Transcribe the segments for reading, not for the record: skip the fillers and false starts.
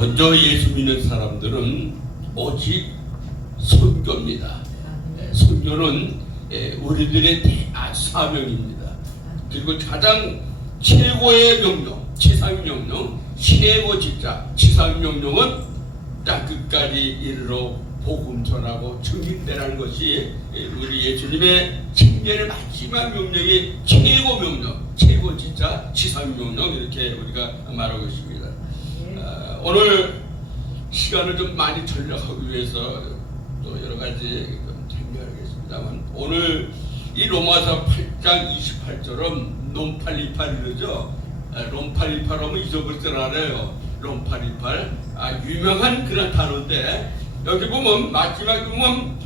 먼저 예수 믿는 사람들은 오직 선교입니다. 선교는 우리들의 사명입니다. 그리고 가장 최고의 명령, 지상명령, 최고 직자, 지상명령은 땅 끝까지 이르러 복음 전하고 증인되라는 것이 우리 예수님의 생전의 마지막 명령이 최고 명령, 최고 직자, 지상명령 이렇게 우리가 말하고 있습니다. 오늘 시간을 좀 많이 전략하기 위해서 또 여러 가지 생각하겠습니다만 오늘 이 로마서 8장 28절은 롬팔이팔 이러죠. 롬팔이팔 하면 잊어볼 줄 알아요. 롬팔이팔 유명한 그런 단어인데 여기 보면 마지막에 보면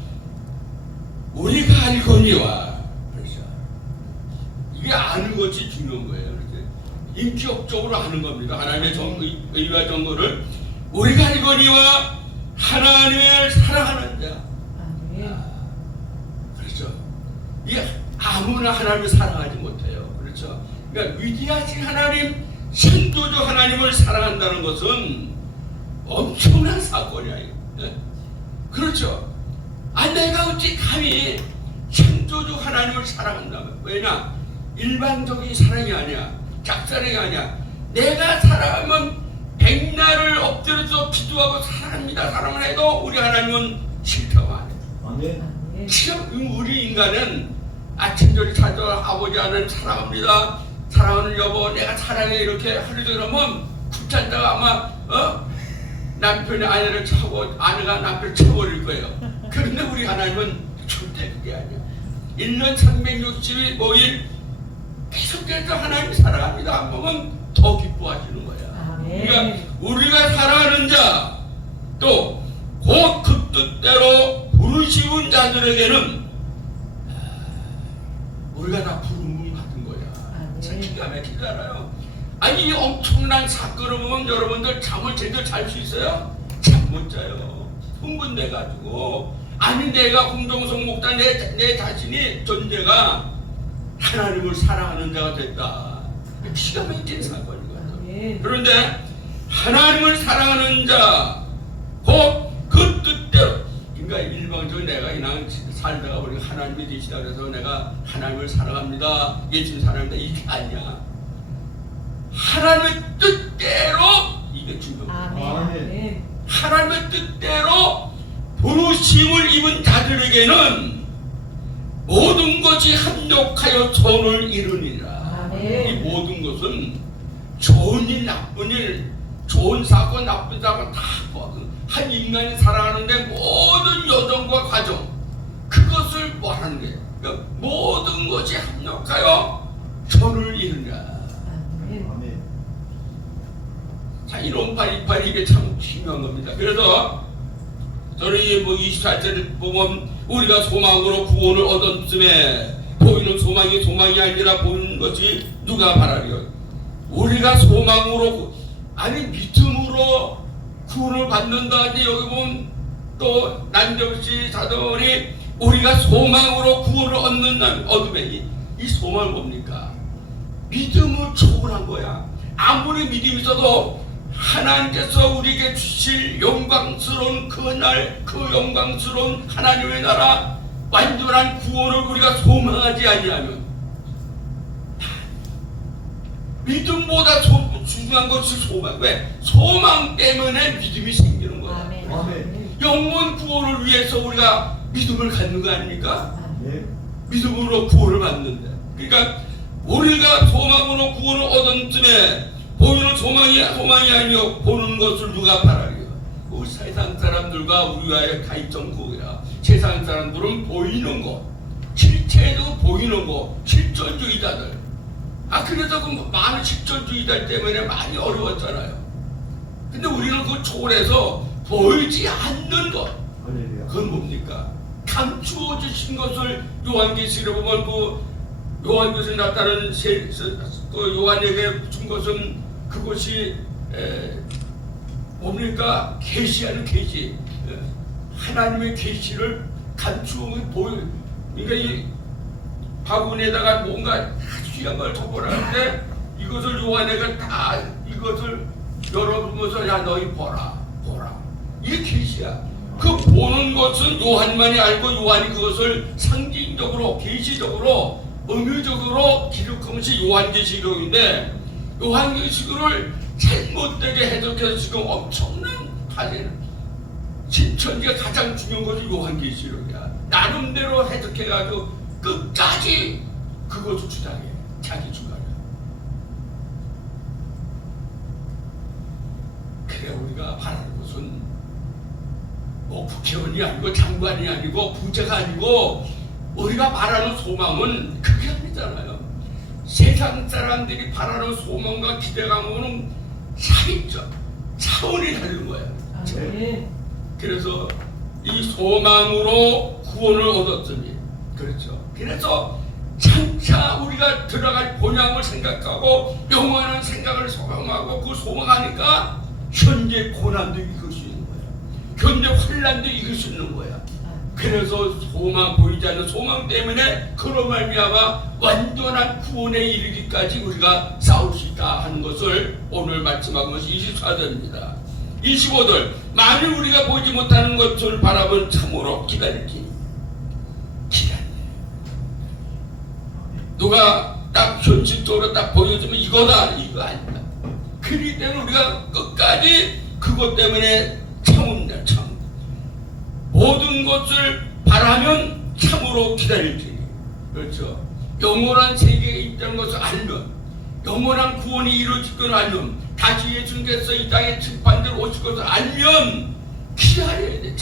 우리가 알거니와 그렇죠. 이게 아는 것이 중요한 거예요. 이렇게 인격적으로 아는 겁니다. 하나님의 의와 정보를 우리가 알거니와 하나님을 사랑하는 자. 그렇죠. 이게 아무나 하나님을 사랑하지 못해요. 그렇죠. 그러니까 위대하신 하나님, 창조주 하나님을 사랑한다는 것은 엄청난 사건이야. 네? 그렇죠. 내가 어찌 감히 창조주 하나님을 사랑한다면? 왜냐? 일반적인 사랑이 아니야. 짝사랑이 아니야. 내가 사랑하면 백날을 엎드려서 기도하고 사랑합니다. 사랑을 해도 우리 하나님은 싫다고 안 해. 아멘. 지금 우리 인간은 아침저녁 찾아 아버지 하나님 사랑합니다. 사랑하는 여보 내가 사랑해 이렇게 하려고 그러면 굳잔다가 아마 남편이 아내를 차고 아내가 남편을 쳐버릴 거예요. 그런데 우리 하나님은 절대 그게 아니야. 1년 365일 계속해서 하나님 사랑합니다. 하면 더 기뻐하시는 거야. 그러니까 우리가 사랑하는 자 또 곧 그 뜻대로 부르시는 자들에게는 우리가 다 부름을 받은 거야. 참 기가 막히잖아요. 아니 이 엄청난 사건을 보면 여러분들 잠을 제대로 잘 수 있어요? 잠 못 자요. 흥분돼가지고 아니 내가 홍정성 목사 내 자신이 존재가 하나님을 사랑하는 자가 됐다. 기가 막힌 사건이거든요. 그런데 하나님을 사랑하는 자 곧 그 뜻대로 그러니까 일방적으로 내가 그냥 살다가 우리 하나님이 되시다 그래서 내가 하나님을 사랑합니다. 예수님 사랑합니다. 이게 아니야. 하나님의 뜻대로 이게 중요합니다. 하나님의 뜻대로 부르심을 입은 자들에게는 모든 것이 합력하여 선을 이루니라. 이 모든 것은 좋은 일, 나쁜 일, 좋은 사건, 나쁜 사건 다 한 인간이 살아가는데 모든 여정과 과정 그것을 뭐 하는 거예요. 그러니까 모든 것이 합력하여 선을 이루니라. 자, 이런 828 이게 참 중요한 겁니다. 그래서 저는 이 24절을 보면 우리가 소망으로 구원을 얻었음에 보이는 소망이 아니라 보이는 것이 누가 바라리요. 우리가 소망으로 아니 믿음으로 구원을 받는다. 근데 여기 보면 또 난접시 사도니 우리가 소망으로 구원을 얻음에 이 소망은 뭡니까? 믿음을 초월한 거야. 아무리 믿음이 있어도 하나님께서 우리에게 주실 영광스러운 그날 그 영광스러운 하나님의 나라 완전한 구원을 우리가 소망하지 아니하면 믿음보다 중요한 것이 소망. 왜? 소망 때문에 믿음이 생기는 거야. 아멘. 영원 구원을 위해서 우리가 믿음을 갖는 거 아닙니까? 네. 믿음으로 구원을 받는데. 그러니까 우리가 소망으로 구원을 얻은 쯤에 보이는 소망이 아니요 보는 것을 누가 바라리요. 우리 세상 사람들과 우리와의 가입점 그거야. 세상 사람들은 보이는 거, 실체도 보이는 거, 실존주의자들. 그래서 그 많은 실존주의자 때문에 많이 어려웠잖아요. 근데 우리는 그 초월해서 보이지 않는 것. 그건 뭡니까? 감추어 주신 것을 요한계시록에 보면 그 요한계시록에 나타난 그 요한에게 준 것은 그것이 뭡니까? 계시하는 계시. 하나님의 계시를 감추어 보여. 그러니까 이 바구니에다가 뭔가 귀한 걸 덮어놨는데 이것을 요한에게 다 이것을 열어보면서 야 너희 보라 보라 이게 계시야. 그 보는 것은 요한만이 알고 요한이 그것을 상징적으로 계시적으로 의미적으로 기록한 것이 요한계시록인데 요한계시록을 잘못되게 해석해서 지금 엄청난 파괴를 신천지가 가장 중요한 것이 요한계시록이야. 나름대로 해석해가지고 끝까지 그것을 주장해. 자기 주장해. 그래 우리가 바라는 것은 뭐 국회의원이 아니고 장관이 아니고 부자가 아니고 우리가 바라는 소망은 그게 아니잖아요. 세상 사람들이 바라는 소망과 기대감은 차이죠. 차원이 다른 거야. 아멘. 그래서 이 소망으로 구원을 얻었으니 그렇죠. 그래서 장차 우리가 들어갈 본향을 생각하고 영원한 생각을 소망하고 그 소망하니까 현재 고난도 이길 수 있는 거야. 현재 환난도 이길 수 있는 거야. 그래서 소망 보이지 않는 소망 때문에 그로 말미암아 완전한 구원에 이르기까지 우리가 싸울 수 있다 하는 것을 오늘 말씀하는 것이 24절입니다. 25절 만일 우리가 보지 못하는 것을 바라본 참으로 기다릴지 기다려. 누가 딱 현실적으로 딱 보여주면 이거다 이거 아니다. 그렇기 때문에 우리가 끝까지 그것 때문에 참습니다. 참 모든 것을 바라면 참으로 기다릴지니 그렇죠. 영원한 세계에 있다는 것을 알면 영원한 구원이 이루어질 걸 알면 다시 예수님께서 이 땅에 심판대로 오실 것을 알면 기다려야 돼.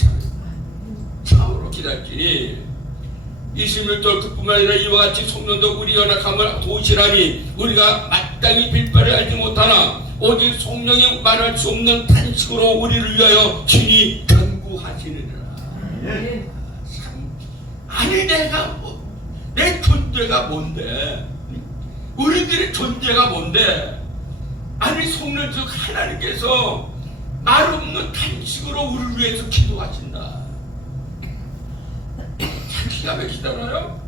참으로 기다릴지니 21절 그뿐만 아니라 이와 같이 성령도 우리 연약함을 도우시라니 우리가 마땅히 빌바를 알지 못하나 오직 성령이 말할 수 없는 탄식으로 우리를 위하여 친히 간구하시느니라. 아니 내가 뭐, 내 존재가 뭔데 우리들의 존재가 뭔데 아니 성령 즉 하나님께서 말 없는 탄식으로 우리를 위해서 기도하신다. 기가 막히잖아요.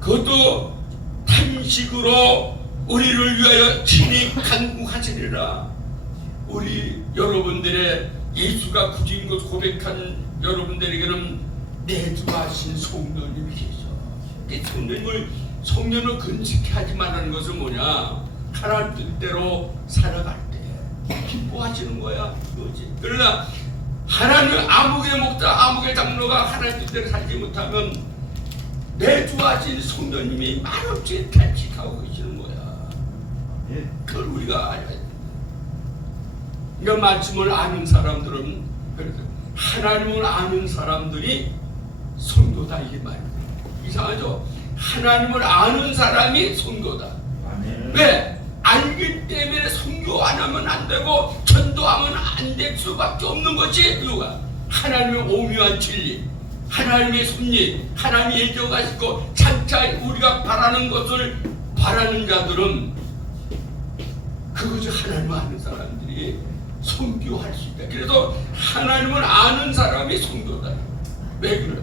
그것도 탄식으로 우리를 위하여 친히 간구하시리라. 우리 여러분들의 예수가 구주인 것 고백한 여러분들에게는 내주하신 성령님이 계셔. 성령을 근직해 하지 말라는 것은 뭐냐? 하나님 뜻대로 살아갈 때 기뻐하시는 거야. 그거지. 그러나 하나님 아무개 목자 아무개 장로가 하나님 뜻대로 살지 못하면 내주하신 성령님이 말없이 탄식하고 계시는 거야. 그걸 우리가 알아야 돼. 이 말씀을 아는 사람들은 그래서 하나님을 아는 사람들이 성도다 이게 말이에요. 이상하죠? 하나님을 아는 사람이 성도다. 왜? 알기 때문에 선교 안 하면 안 되고 전도하면 안 될 수밖에 없는 것이 누가? 하나님의 오묘한 진리, 하나님의 섭리, 하나님의 예정가 있고 장차 우리가 바라는 것을 바라는 자들은 그것이 하나님을 아는 사람들이 선교할 수 있다. 그래서 하나님을 아는 사람이 선교다. 왜 그래?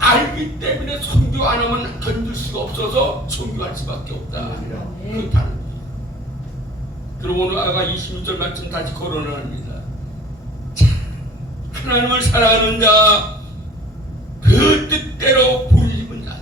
알기 때문에 선교 안 하면 견딜 수가 없어서 선교할 수밖에 없다. 그렇다는 거예요. 그럼 오늘 아까 26절 말씀 다시 거론합니다. 하나님을 사랑하는 자, 그 뜻대로 부르심은 자,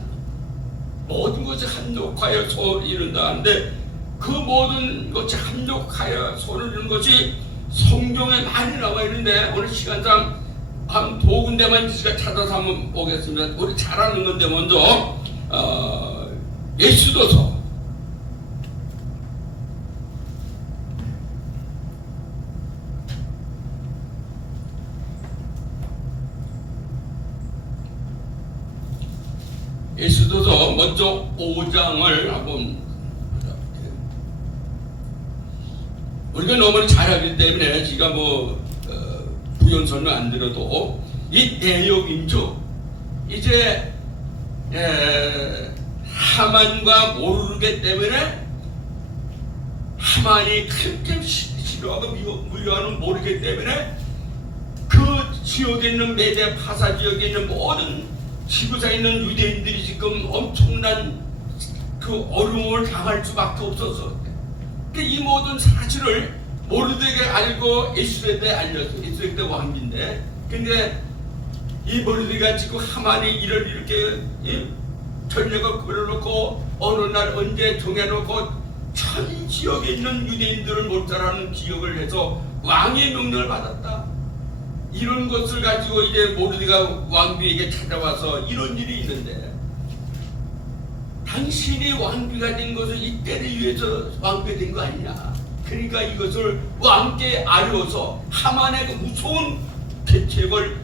모든 것이 합력하여 소를 이룬다 하는데 그 모든 것이 합력하여 소를 이루는 것이 성경에 많이 나와 있는데 오늘 시간상 한 두 군데만 제가 찾아서 한번 보겠습니다. 우리 잘 아는 건데 먼저 예수도서 예수도서 먼저 5장을 한번 우리가 너무 잘 알기 때문에 제가 뭐 부연 설명 안 들어도 이 내용인즉 이제 하만과 모르기 때문에 하만이 그렇게 싫어하고 미워하는 모르기 때문에 그 지역에 있는 메대 파사 지역에 있는 모든 지구상에 있는 유대인들이 지금 엄청난 그 어려움을 당할 수밖에 없어서 이 모든 사실을 모르드게가 알고 에스더에 알렸어. 에스더 때 왕인데, 근데 이 모르드게가 지금 하만이 이렇게 전력을 꾸려놓고 어느 날 언제 정해놓고 전 지역에 있는 유대인들을 몰살하는 기억을 해서 왕의 명령을 받았다. 이런 것을 가지고 이제 모르드게가 왕비에게 찾아와서 이런 일이 있는데, 당신이 왕비가 된 것은 이때를 위해서 왕비가 된 거 아니냐. 그러니까 이것을 왕께 알려서 하만의 그 무서운 대책을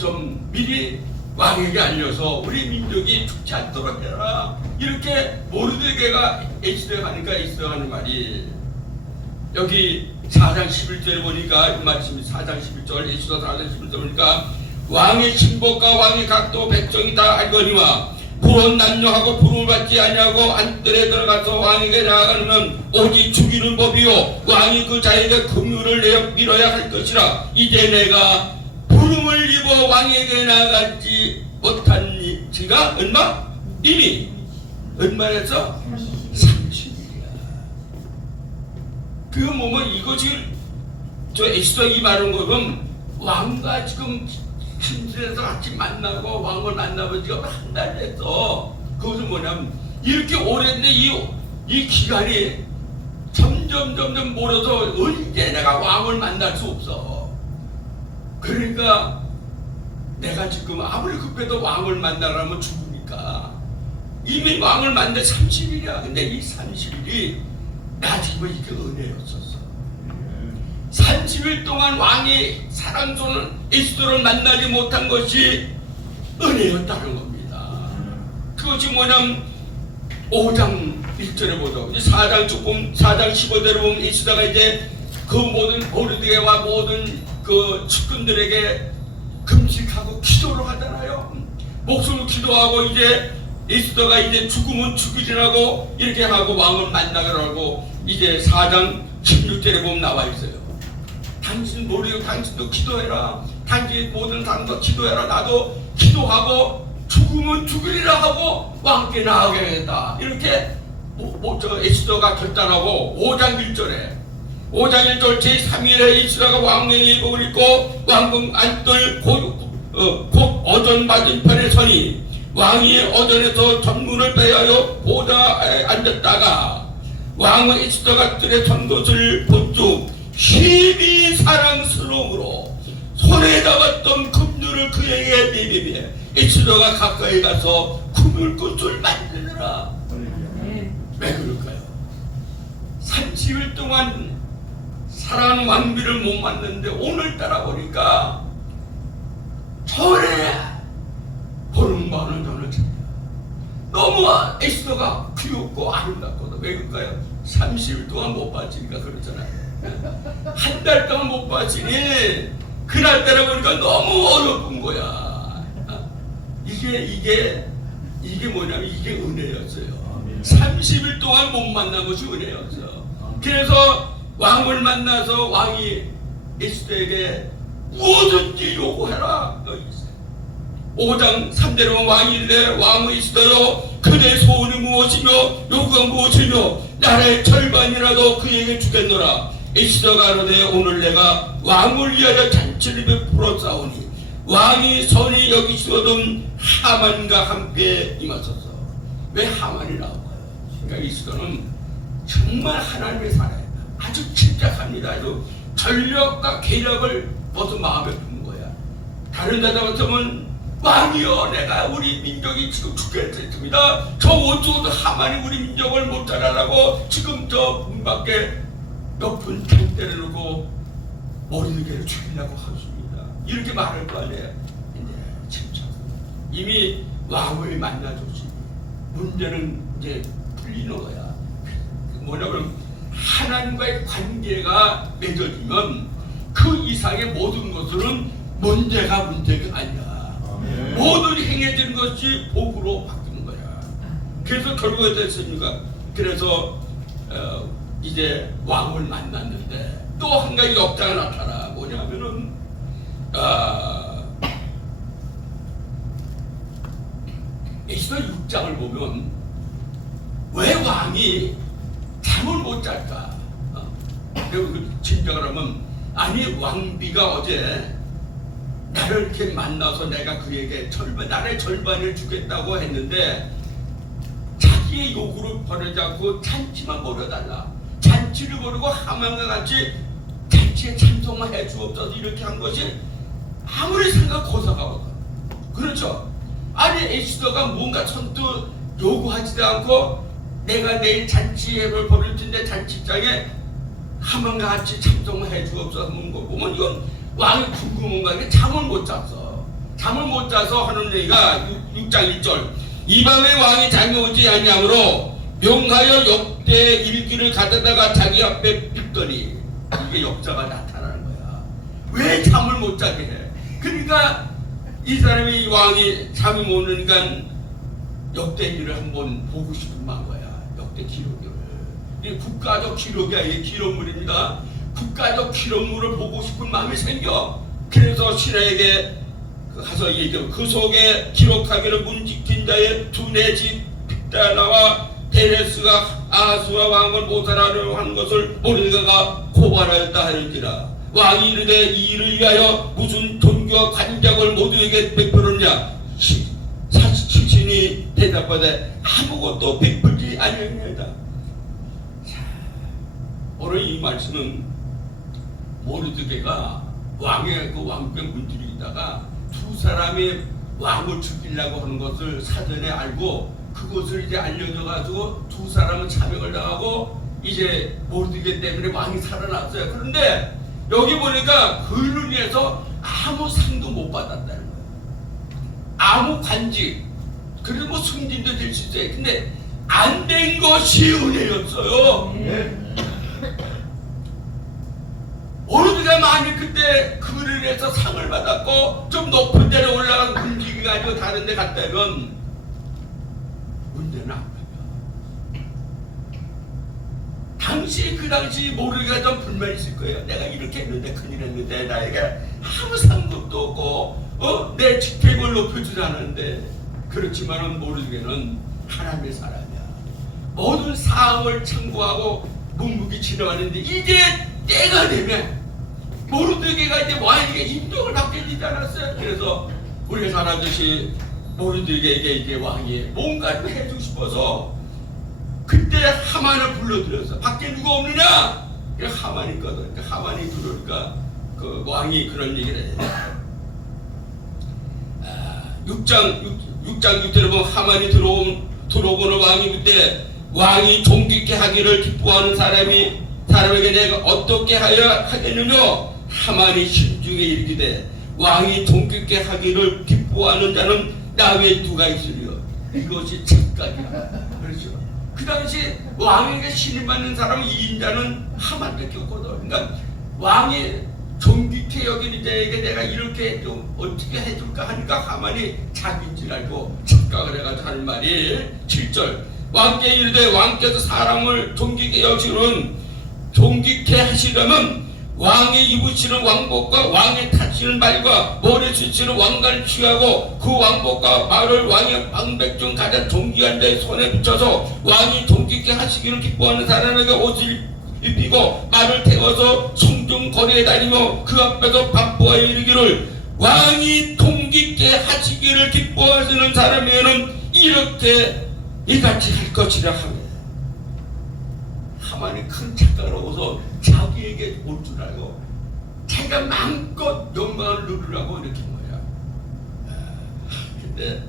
좀 미리 왕에게 알려서 우리 민족이 죽지 않도록 해라. 이렇게 모르드게가 에스더가 하니까 에스더가 하는 말이, 여기 4장 11절에 보니까 마침 4장 11절 에스더 4장 11절 보니까 왕의 신복과 왕의 각도 백성이 다 알거니와 불온 남녀하고 부름을 받지 아니하고 안뜰에 들어가서 왕에게 나아가는 오직 죽이는 법이요 왕이 그 자에게 긍휼을 내어 밀어야 할 것이라. 이제 내가 부름을 입어 왕에게 나아가지 못한 지가 얼마? 이미 얼마랬어? 30일이야. 그 뭐면 이것이 저 에스더 이 말한 거는 왕과 지금 침실에서 같이 만나고 왕을 만나본 지가 한 달 됐어. 그것은 뭐냐면 이렇게 오랜데 이 기간이 점점 멀어서 언제 내가 왕을 만날 수 없어. 그러니까 내가 지금 아무리 급해도 왕을 만나려면 죽으니까 이미 왕을 만나 30일이야. 근데 이 30일이 나 지금 이게 은혜였었어. 30일 동안 왕이 사랑스러운 에스더를 만나지 못한 것이 은혜였다는 겁니다. 그것이 뭐냐면 5장 1절에 보죠. 4장 15절에 보면 에스더가 이제 그 모든 모르드게와 모든 그 측근들에게 금식하고 기도를 하잖아요. 목숨을 기도하고 이제 에스더가 이제 죽으면 죽이라고 이렇게 하고 왕을 만나라고 이제 4장 16절에 보면 나와 있어요. 당신 모르고 당신도 기도해라. 당신 모든 사람도 기도해라. 나도 기도하고 죽으면 죽으리라 하고 왕께 나아가겠다. 이렇게 저 에스더가 결단하고 5장 1절에 5장 1절 제3일에 에스더가 왕의 예복을 입고 왕궁 안뜰 곧 어전 맞은편에 서니 왕이 어전에서 전문을 빼하여 보좌에 앉았다가 왕은 에스더가 뜰에 선 것을 본즉 힘이 사랑스러움으로 손에 잡았던 금류를 그에게 비비며 에스더가 가까이 가서 금을꽃을 만드느라. 왜 그럴까요? 30일 동안 사랑하는 왕비를 못 만났는데 오늘따라 보니까 전에 보는 바는 저는 너무 에스더가 귀엽고 아름답거든. 왜 그럴까요? 30일 동안 못 봤으니까 그러잖아요. 한 달 동안 못 봤으니 그날따라 보니까 너무 어여쁜 거야. 이게 뭐냐면 이게 은혜였어요. 30일 동안 못 만난 것이 은혜였어. 그래서 왕을 만나서 왕이 에스더에게 무엇든지 요구해라. 5장 3절에 왕이 이르되 왕은 에스더여 그대 소원이 무엇이며 요구가 무엇이며 나라의 절반이라도 그에게 주겠노라. 에스더가 이르되 오늘 내가 왕을 위하여 잔치를 베풀어 싸우니 왕이 선히 여기시거든 하만과 함께 임하소서. 왜 하만이 나올까요? 그러니까 에스더는 정말 하나님의 사람이에요. 아주 침착합니다. 아주 전력과 계력을 벗은 마음에 둔 거야. 다른 데다 같으면 왕이여 내가 우리 민족이 지금 죽겠습니다. 저 어쩌고도 하만이 우리 민족을 못 자라라고 지금 저 문 밖에 높은 창 때려놓고 모르드게를 죽이려고 하십니다. 이렇게 말할 거 아니에요. 이제 침착. 이미 왕을 만나줬으니 문제는 이제 풀리는 거야. 뭐냐면 하나님과의 관계가 맺어지면 그 이상의 모든 것들은 문제가 아니야. 모든 행해지는 것이 복으로 바뀌는 거야. 그래서 결국에 됐으니까 그래서 이제 왕을 만났는데 또 한 가지 역사가 나타나. 뭐냐면은 에스더 6장을 보면 왜 왕이 잠을 못 잘까? 진정을 하면 아니 왕비가 어제 나를 이렇게 만나서 내가 그에게 나의 절반을 주겠다고 했는데 자기의 요구를 버리지 않고 잔치만 벌여달라. 잔치를 벌이고 하만과 같이 잔치에 참석만 해주옵소서 이렇게 한 것이 아무리 생각 고사가거든. 그렇죠? 아니 에스더가 뭔가 선뜻 요구하지도 않고 내가 내일 잔치를 벌일 텐데 잔치장에 하만과 같이 참석만 해주옵소서 하는 거 보면 이건 왕이 궁금한가 이게 잠을 못 자서 하는 얘기가 6장 1절 이 밤에 왕이 잠이 오지 아니하므로 명하여 역대 일기를 가져다가 자기 앞에 빗더니 이게 역자가 나타나는 거야. 왜 잠을 못 자게 해? 그러니까 이 사람이 왕이 잠이 못 오니까 역대 일을 한번 보고 싶은 마음 거야. 역대 기록을. 이 국가적 기록이야. 이게 기록물입니다. 국가적 기록물을 보고 싶은 마음이 생겨. 그래서 신하에게 가서 얘기하고 그 속에 기록하기를 문지킨 자의 두네 집 빅달라와 베레스가 아하스와 왕을 모살하려 하는 것을 모르드게가 고발하였다 하였지라. 왕이 이르되 이 일을 위하여 무슨 돈과 관작을 모두에게 베풀었냐. 시신이 대답하되 아무것도 베풀지 아니하였다. 오늘 이 말씀은 모르드게가 왕의 그 왕궁에 문지르다가 두 사람이 왕을 죽이려고 하는 것을 사전에 알고 그것을 이제 알려줘가지고 두 사람은 차명을 당하고 이제 모르드게 때문에 왕이 살아났어요. 그런데 여기 보니까 그를 위해서 아무 상도 못 받았다는 거예요. 아무 관직, 그래도 뭐 승진도 될 수 있어요. 근데 안 된 것이 은혜였어요. 모르드게가 만약 그때 그를 위해서 상을 받았고 좀 높은 데로 올라가서 군직이 가지고 다른 데 갔다면 문제는 안 가요. 그 당시 모르드게가 좀 불만이 있을 거예요. 내가 이렇게 했는데 큰일 했는데 나에게 아무 상급도 없고 내 직책을 높여주지 않았는데 그렇지만은 모르드게는 하나님의 사람이야. 모든 사업을 창고하고 묵묵히 지나가는데 이제 때가 되면 모르드게가 이제 왕에게 인정을 받게 되지 않았어요. 그래서 우리가 잘 알듯이 모르드게에게 이제 왕이 뭔가 좀 해주고 싶어서 그때 하만을 불러들여서 밖에 누가 없느냐? 하만이 있거든. 하만이 들어오니까 그 왕이 그런 얘기를 해요. 6장 6절에 보면 하만이 들어오고는 왕이 묻되 왕이 존귀케 하기를 기뻐하는 사람에게 내가 어떻게 하겠느냐? 하만이 심중에 이르기되 왕이 존귀케 하기를 기뻐하는 자는 나 외에 누가 있으리요? 이것이 착각이야. 그렇죠? 그 당시 왕에게 신임받는 사람 2인자는 하만밖에 없거든. 그러니까 왕이 존귀케 여기는 자에게 내가 이렇게 좀 어떻게 해줄까 하니까 하만이 자기인 줄 알고 착각을 해가지고 하는 말이 7절 왕께 이르되 왕께서 사람을 존귀케 여기는 존귀케 하시려면 왕이 입으시는 왕복과 왕의 타시는 말과 머리에 쓰시는 왕관을 취하고 그 왕복과 말을 왕의 방백 중 가장 존귀한 자의 손에 붙여서 왕이 존귀케 하시기를 기뻐하는 사람에게 옷을 입히고 말을 태워서 성중 거리에 다니며 그 앞에서 반포하여 이르기를 왕이 존귀케 하시기를 기뻐하시는 사람에게는 이렇게 이같이 할 것이라 하며 하만이 큰 착각을 하고서 자기에게 올 줄 알고 자기가 마음껏 영광을 누리려고 이렇게 한 거야. 근데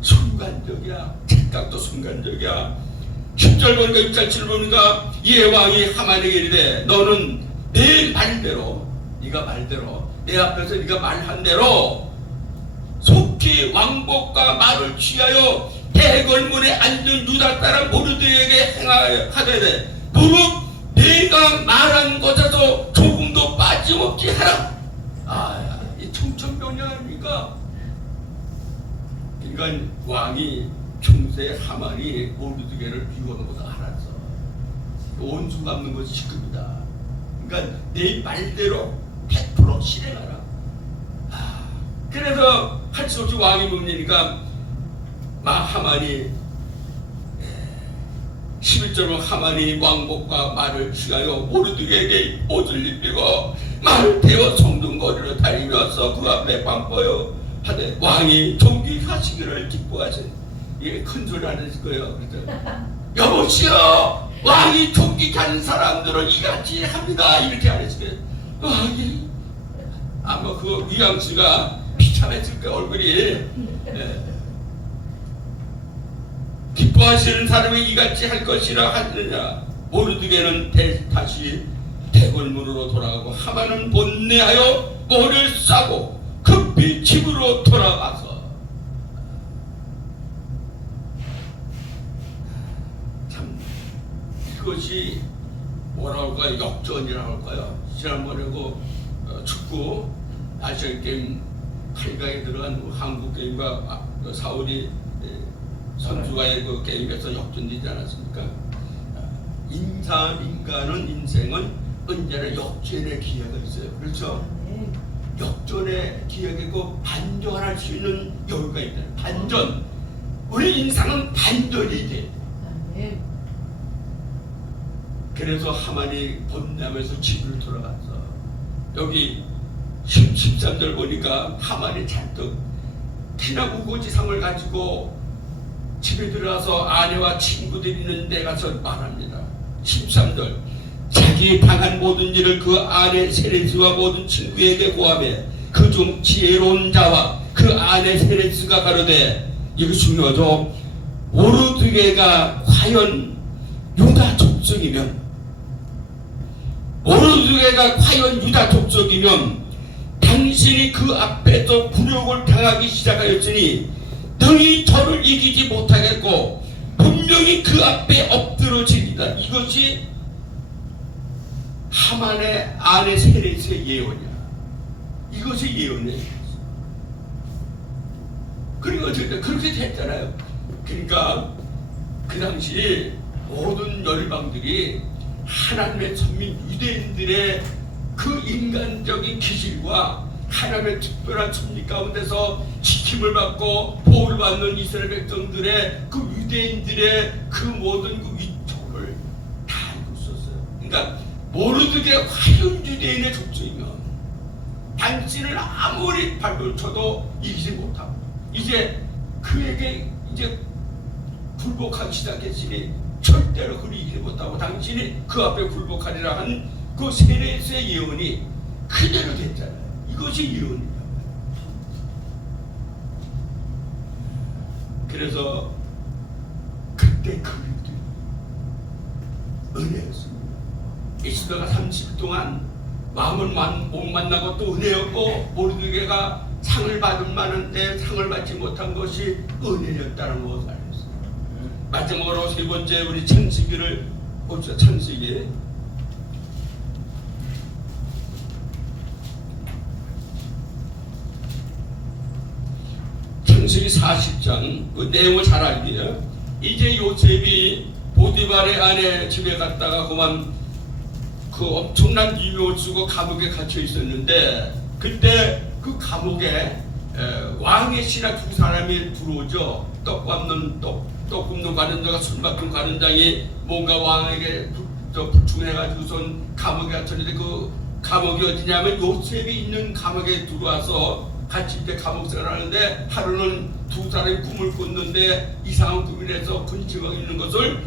순간적이야. 착각도 순간적이야. 10절 보니까 6절 7절 보니까 이에 왕이 하만에게 이르되 너는 내 말대로 네가 말대로 내 앞에서 네가 말한 대로 속히 왕복과 말을 취하여 대궐문에 앉은 유다 사람 모르드게에게 행하되 무릇 내가 말한 것에서 조금도 빠짐없이 하라. 이 청천벽력 아닙니까? 그러니까 왕이 평소에 하만이 모르드게를 비우는 것을 알았어. 온수 갚는 것이 시급이다. 그러니까 내 말대로 100% 실행하라. 그래서 할 수 없이 왕이 뭡니까? 하만이 11절은 하만이 왕복과 말을 취하여 모르드게에게 옷을 입히고 말을 태워 성중거리로 다니면서 그 앞에 반보여 하되 왕이 존귀하시기를 기뻐하신. 이게 큰 소리 안 했을 거예요. 여보시오, 왕이 존귀하는 사람들은 이같이 합니다. 이렇게 안 했을 거예요. 왕이 아마 그 위양수가 비참했을 거예요. 얼굴이. 기뻐하시는 사람이 이같이 할 것이라 하느냐. 모르드게는 다시 대궐문으로 돌아가고 하만은 본내하여 모를 싸고 급히 집으로 돌아가서. 참 이것이 뭐라고 할까요? 역전이라고 할까요? 지난번에 그 축구 아시안게임 8강에 들어간 한국 게임과 사우디 선수와의 그 게임에서 역전되지 않았습니까? 인간은 인생은 언제나 역전의 기회가 있어요. 그렇죠? 역전의 기회가 있고 반전할 수 있는 여유가 있다. 반전. 우리 인생은 반전이 돼. 그래서 하만이 번뇌하면서 집으로 돌아갔어. 여기 13절 보니까 하만이 잔뜩 피나 우고지상을 가지고 집에 들어가서 아내와 친구들이 있는 데 가서 말합니다. 13절 자기 당한 모든 일을 그 아내 세레스와 모든 친구에게 고하며 그 중 지혜로운 자와 그 아내 세레스가 가로되, 이거 중요하죠. 모르드게가 과연 유다 족속이면, 모르드게가 과연 유다 족속이면 당신이 그 앞에서 굴욕을 당하기 시작하였으니 너희 저를 이기지 못하겠고 분명히 그 앞에 엎드러지리다. 이것이 하만의 아내 세레스의 예언이야. 이것이 예언이야. 그리고 그렇게 됐잖아요. 그러니까 그 당시 모든 열방들이 하나님의 선민 유대인들의 그 인간적인 기질과 하나님의 특별한 섭리 가운데서 지킴을 받고 보호를 받는 이스라엘 백성들의 그 유대인들의 그 모든 그 위쪽을 다 알고 있었어요. 그러니까 모르드게 화려한 유대인의 족속이면 당신을 아무리 발을 쳐도 이기지 못하고 이제 그에게 이제 굴복하기 시작했으니 절대로 그를 이기지 못하고 당신이 그 앞에 굴복하리라 한 그 세레스의 예언이 그대로 됐잖아요. 이것이 예언이다. 그래서 그때 그 은혜였습니다. 이스더가 30일 동안 마음은 못 만나고 또 은혜였고 모르드게가 상을 받은 많은데 상을 받지 못한 것이 은혜였다는 것을 알겠습니다. 마지막으로 세 번째 우리 창세기를 봅시다. 창세기 창세기 40장 그 내용을 잘 알게요. 이제 요셉이 보디발의 아내 집에 갔다가 그만 그 엄청난 유명을 쓰고 감옥에 갇혀 있었는데 그때 그 감옥에 왕의 신하 두 사람이 들어오죠. 떡 굽는 관원장과 술 맡은 관원장이 뭔가 왕에게 불충해가지고선 감옥에 갇혔는데 그 감옥이 어디냐면 요셉이 있는 감옥에 들어와서 같이 이제 감옥 생활하는데 하루는 두 사람이 꿈을 꿨는데 이상한 꿈이라서 근심하고 있는 것을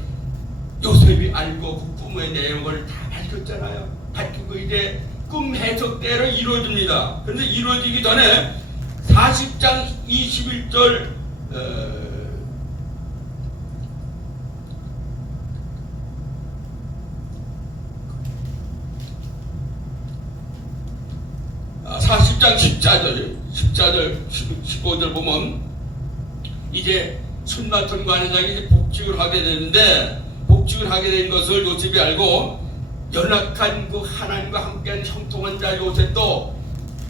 요셉이 알고 그 꿈의 내용을 다 밝혔잖아요. 밝히고 이제 꿈 해석대로 이루어집니다. 그런데 이루어지기 전에 40장 21절 40장 14절 15절 보면 이제 술 맡은 관원장이 이제 복직을 하게 되는데 복직을 하게 된 것을 요셉이 알고 연약한 그 하나님과 함께한 형통한 자 요셉도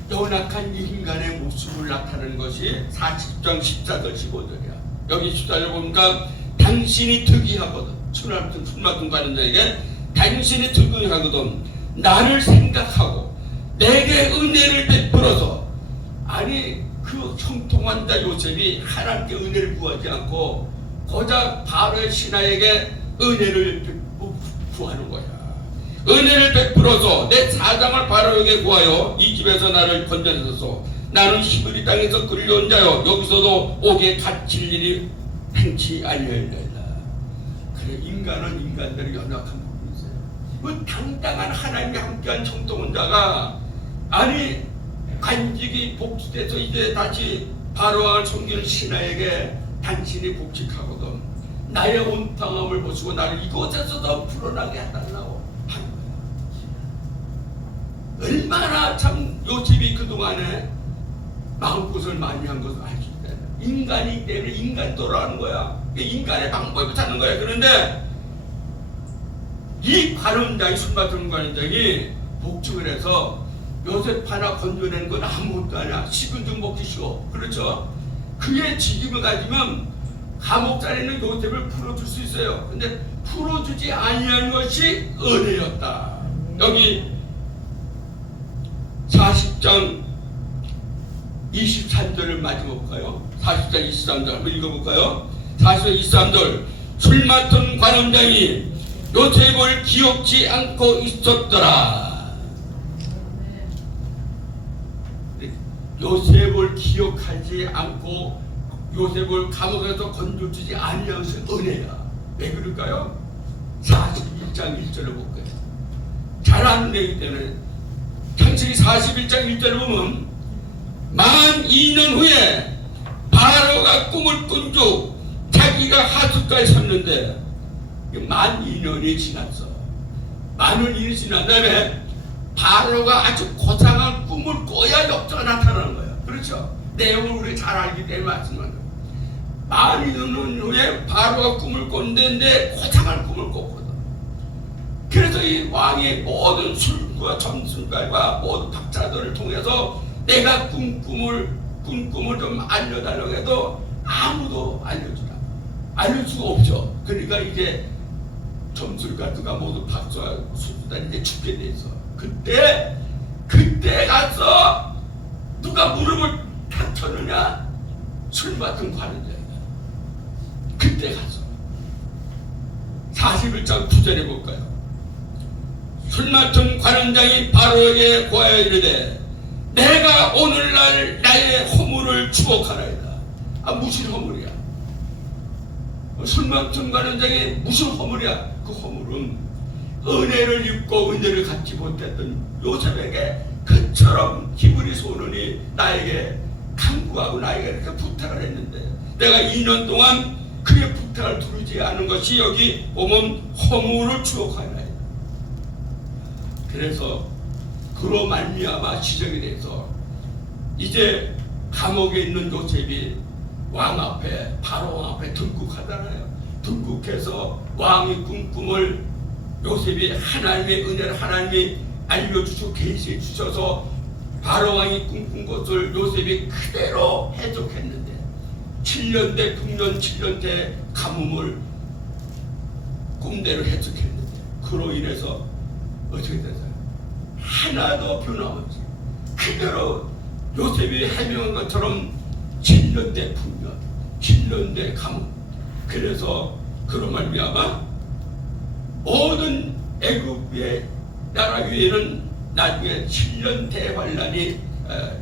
연약한 인간의 모습을 나타내는 것이 40장 14절 15절이야. 여기 14절 보니까 당신이 특이하거든. 술 맡은 관원장에게 당신이 특이하거든. 나를 생각하고 내게 은혜를 베풀어서. 아니 그 형통한 자 요셉이 하나님께 은혜를 구하지 않고 고작 바로의 신하에게 은혜를 구하는 거야. 은혜를 베풀어서 내 사장을 바로에게 구하여 이 집에서 나를 건져내소서. 나는 히브리 땅에서 끌려온 자여 여기서도 옥에 갇힐 일이 행치 아니하리이다. 그래, 인간은 인간들의 연약한 부분이 있어요. 그 당당한 하나님이 함께한 청동원 자가 아니 관직이 복직돼서 이제 다시 바로왕을 섬기는 신하에게 당신이 복직하거든 나의 온당함을 보시고 나를 이곳에서도 풀어나게 해달라고 하는 거야. 얼마나 참 요셉이 그동안에 마음고생을 많이 한 것을 알 수 있다. 인간이기 때문에 인간도라는 거야. 인간의 방법을 찾는 거야. 그런데 이 관원장이 술 맡은 관원장이 복직을 해서 요셉 하나 건져내는 건 아무것도 아니야. 식은 죽 먹기 쉬워. 그렇죠? 그의 직임을 가지면 감옥살이는 요셉을 풀어줄 수 있어요. 근데 풀어주지 아니한 것이 은혜였다. 여기 40장 23절을 마저 볼까요? 40장 23절 한번 읽어볼까요? 40장 23절 술 맡은 관원장이 요셉을 기억지 않고 있었더라. 요셉을 기억하지 않고 요셉을 감옥에서 건져주지 아니한 것은 은혜야. 왜 그럴까요? 41장 1절을 볼까요? 잘 아는 얘기 때문에 창세기 41장 1절을 보면 만 2년 후에 바로가 꿈을 꾼 즉 자기가 하숫가에 섰는데 만 2년이 지났어. 만 2년이 지난 다음에 바로가 아주 고상한 꿈을 꿔야 역사가 나타나는 거야. 그렇죠? 내용을 우리 잘 알기 때문에 말씀하는 거야. 만 2년 후에 바로가 꿈을 꿨는데 고상한 꿈을 꿨거든. 그래서 이 왕의 모든 술과 점술가와 모든 박사들을 통해서 내가 꾼 꿈을 좀 알려달라고 해도 아무도 알릴 수가 없죠. 그러니까 이제 점술가 누가 모두 박사와 술수단 이제 죽게 돼 있어. 그때 가서 누가 무릎을 탁 쳤느냐? 술 맡은 관원장이다. 그때 가서 41장 9절에 볼까요? 술 맡은 관원장이 바로에게 고하여 이르되 내가 오늘날 나의 허물을 추억하나이다. 무슨 허물이야? 술 맡은 관원장이 무슨 허물이야? 그 허물은 은혜를 입고 은혜를 갖지 못했던 요셉에게 그처럼 히브리 소년이 나에게 간구하고 나에게 이렇게 부탁을 했는데 내가 2년 동안 그의 부탁을 두르지 않은 것이 여기 보면 허물을 추억하나이다. 그래서 그로 말미암아 지적이 돼서 이제 감옥에 있는 요셉이 왕 앞에 바로 왕 앞에 등극하잖아요. 등극해서 왕이 꾼 꿈을 요셉이 하나님의 은혜를 하나님이 알려주시고 계시해 주셔서 바로 왕이 꿈꾼 것을 요셉이 그대로 해석했는데 7년대 풍년 7년대 가뭄을 꿈대로 해석했는데 그로 인해서 어떻게 됐어요? 하나도 변함없이 그대로 요셉이 해명한 것처럼 7년대 풍년 7년대 가뭄 그래서 그런 말미암아 모든 애굽의 나라 위에는 나중에 7년 대환란이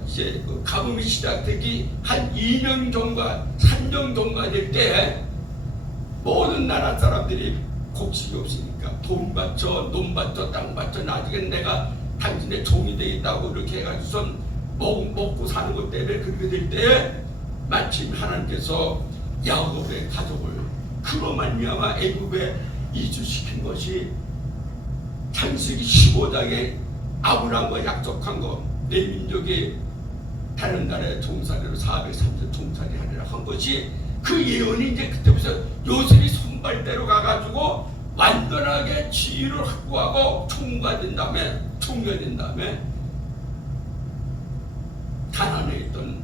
이제 그 가뭄이 시작되기 한 2년 정도가 3년 정도가 될 때 모든 나라 사람들이 곡식이 없으니까 돈 바쳐 논 바쳐 땅 바쳐 나중에 내가 당신의 종이 되겠다고 이렇게 해가지고선 먹고 사는 것 때문에 그렇게 될 때 마침 하나님께서 야곱의 가족을 그로 말미암아 애굽에 이주시킨 것이 창세기 15장에 아브라함과 약속한 거 내 민족이 다른 나라의 종살이로 430년 종살이 하리라 한 것이 그 예언이 이제 그때부터 요셉이 손발대로 가가지고 완전하게 지위를 확보하고 총무가 된 다음에 총리가 된 다음에 가나안에 있던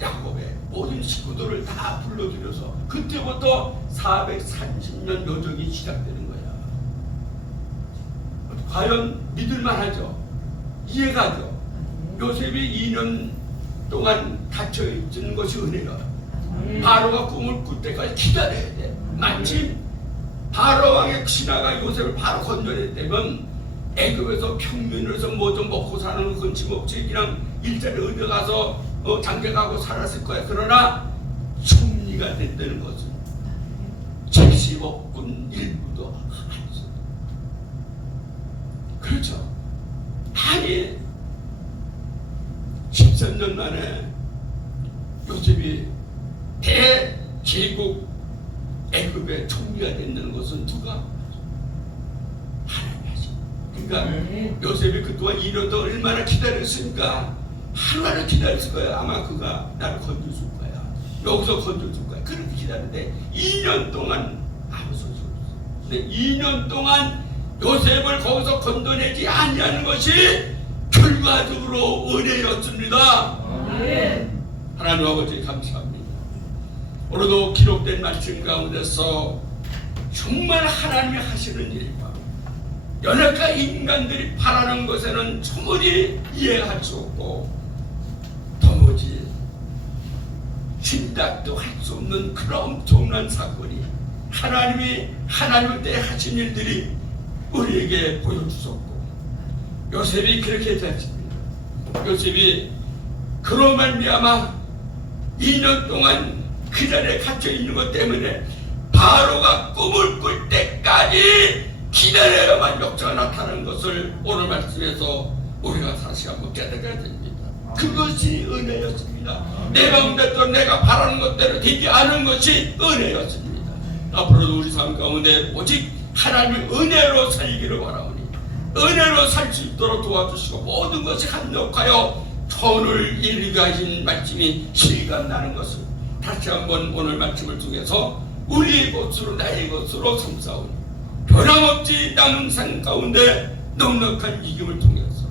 야곱의 모든 식구들을 다 불러들여서 그때부터 430년 여정이 시작되는 거야. 과연 믿을만하죠? 이해가죠? 요셉이 2년 동안 갇혀있는 것이 은혜가 바로가 꿈을 꿀 때까지 기다려야 돼. 마침 바로 왕의 신하가 요셉을 바로 건져냈다면 애굽에서 평민으로서 뭐 좀 먹고 사는 건 거침없이 그냥 일자리 어디 가서 장가 가고 살았을 거야. 그러나 총리가 됐다는 것은 즉시먹군 일부도 하죠. 그렇죠. 아니 13년 만에 요셉이 대제국 애굽의 총리가 된다는 것은 누가? 하나님이 하십니다. 그러니까 요셉이 그동안 2년 동안 얼마나 기다렸으니까 하루하루 기다렸을 거야. 아마 그가 나를 건져줄 거야. 여기서 건져줄 거야. 그렇게 기다렸는데 2년 동안 아무 소식 없어. 근데 2년 동안 요셉을 거기서 건져내지 아니하는 것이 결과적으로 은혜였습니다. 하나님 아버지 감사합니다. 오늘도 기록된 말씀 가운데서 정말 하나님이 하시는 일과 연약한 인간들이 바라는 것에는 충분히 이해할 수 없고 도무지 짐작도 할 수 없는 그런 엄청난 사건이 하나님이 하나님 때 하신 일들이 우리에게 보여주셨고 요셉이 그렇게 됐습니다. 요셉이 그로 말미암아 2년 동안 그 자리에 갇혀 있는 것 때문에 바로가 꿈을 꿀 때까지 기다려야만 역사가 나타나는 것을 오늘 말씀에서 우리가 다시 한번 깨닫게 됩니다. 그것이 은혜였습니다. 내 마음대로 내가 바라는 것대로 되지 않은 것이 은혜였습니다. 앞으로도 우리 삶 가운데 오직 하나님의 은혜로 살기를 바라오니 은혜로 살 수 있도록 도와주시고 모든 것이 합력하여 오늘 이르가신 말씀이 실감나는 것을 다시 한번 오늘 말씀을 통해서 우리의 것으로 나의 것으로 삼사오니 변함없이 남은 삶 가운데 넉넉한 이김을 통해서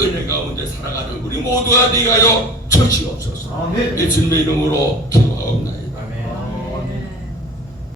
은혜 가운데 살아가는 우리 모두가 되게 하여 주시옵소서. 예수님의 이름으로 기도하옵나이다.